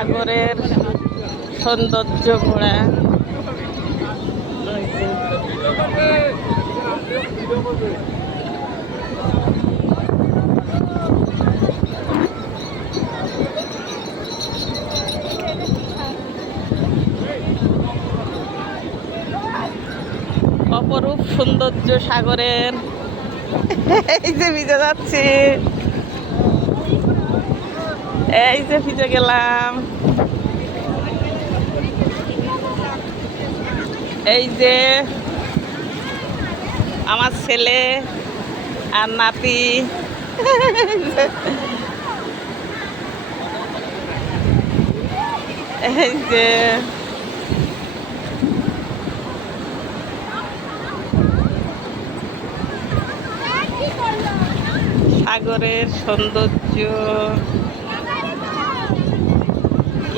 সাগরের সৌন্দর্য ভরা অপরূপ সৌন্দর্য সাগরের। এই যে ভিজে যাচ্ছি, এই যে ভিজে গেলাম। এই যে আমার ছেলে আর নাতি, এই যে সাগরের সৌন্দর্য।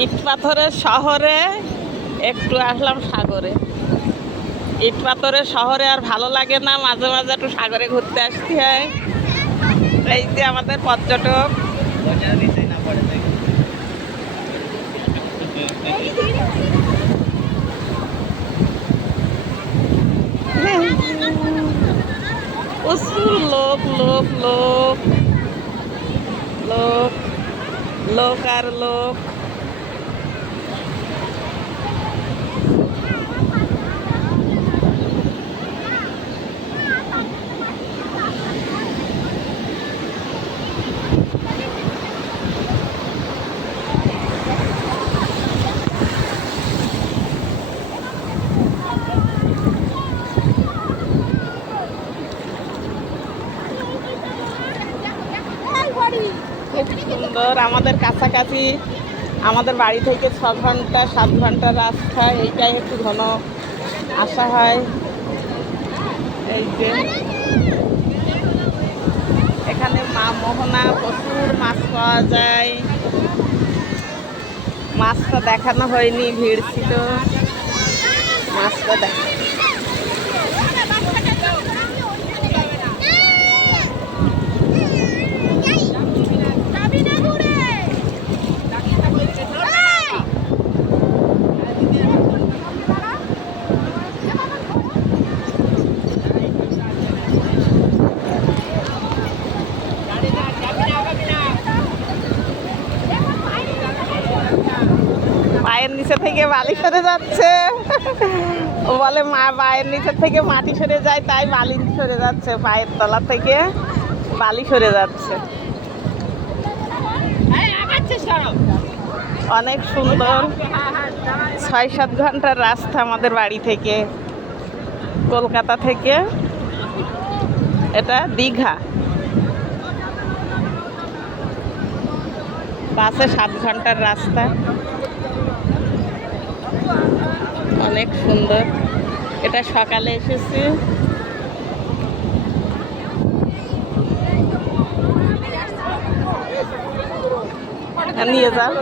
ইট পাথরের শহরে একটু আসলাম সাগরে। ইট পাথরের শহরে আর ভালো লাগে না, মাঝে মাঝে একটু সাগরে ঘুরতে আসতে হয়। এই যে আমাদের পর্যটক, প্রচুর লোক লোক লোক লোক লোক আর লোক। খুব সুন্দর, আমাদের কাছাকাছি, আমাদের বাড়ি থেকে 6 ঘন্টা 7 ঘন্টার রাস্তা। এইটাই একটু ঘন আসা হয়। এই যে এখানে মা মোহনা, প্রচুর মাছ পাওয়া যায়। মাছটা দেখানো হয়নি, ভিড় ছিল, মাছটা দেখা। পায়ের নিচে থেকে বালি সরে যাচ্ছে। ও বলে মা পায়ের নিচে থেকে মাটি সরে যায়, তাই বালি সরে যাচ্ছে, পায়ের তলা থেকে বালি সরে যাচ্ছে। অনেক সুন্দর। 6-7 ঘন্টার রাস্তা আমাদের বাড়ি থেকে, কলকাতা থেকে। এটা দীঘা, বাসে 7 ঘন্টার রাস্তা। অনেক সুন্দর। এটা সকালে এসেছি। নিয়ে যাও।